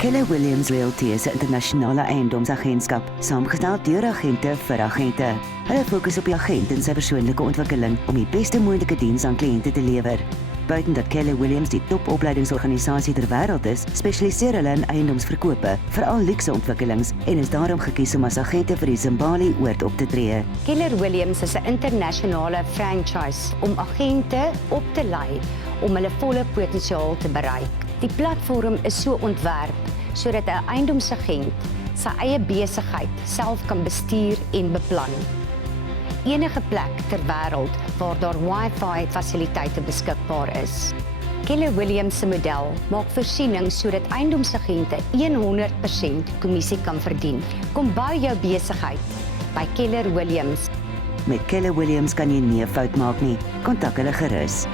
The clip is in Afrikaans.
Keller Williams Realty is 'n internasionale eiendomsagentskap, saamgestel deur agente vir agente. Hulle fokus op die agent en sy persoonlike ontwikkeling om die beste moontlike diens aan kliënte te lewer. Buiten dat Keller Williams die topopleidingsorganisasie ter wêreld is, spesialiseer hulle in eiendomsverkope, veral luukse ontwikkelings, en is daarom gekies om as agente vir die Zimbabwe oord op te tree. Keller Williams is 'n internasionale franchise om agente op te lei om hulle volle potensiaal te bereik. Die platform is so ontwerp sodat 'n eiendomsagent sy eie besigheid self kan bestuur en beplan. Enige plek ter wêreld waar daar Wi-Fi fasiliteite beskikbaar is. Keller Williams se model maak voorsiening sodat eiendomsagente 100% kommissie kan verdien. Kom bou jou besigheid by Keller Williams. Met Keller Williams kan jy nie 'n fout maak nie. Kontak hulle gerus.